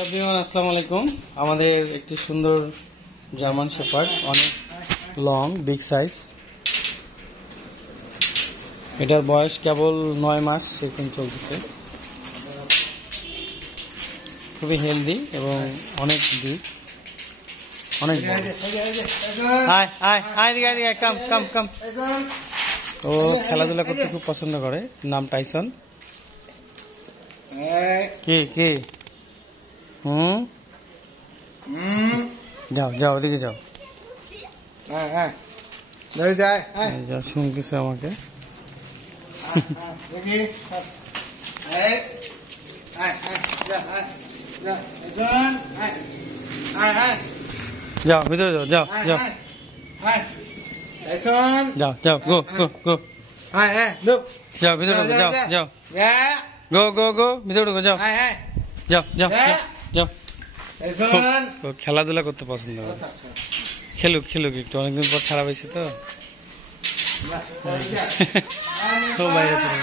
আসসালামু আলাইকুম। আমাদের একটি সুন্দর জার্মান শেপার্ড, অনেক লং, বিগ সাইজ। এটার বয়স কেবল 9 মাস এখন চলতেছে। খুবই হেলদি এবং অনেক বিগ, অনেক বড়। আয় আয় আয় দিকে দিকে কাম কাম কাম। ও খেলাধুলা করতে খুব পছন্দ করে। নাম টাইসন। কি কি যাও যাও ওদিকে যাও। যাও শুনতেছে আমাকে। যাও ভিতরে যাও যাও যাও যাও যাও গো গো গো যাও ভিতরে যাও যাও গো গো গো ভিতরে গো যাও যাও যাও যাও। খেলাধুলা করতে পছন্দ করে। খেলুক খেলুক একটু, অনেকদিন পর ছাড়া পাইছে তো। বাইরে চলে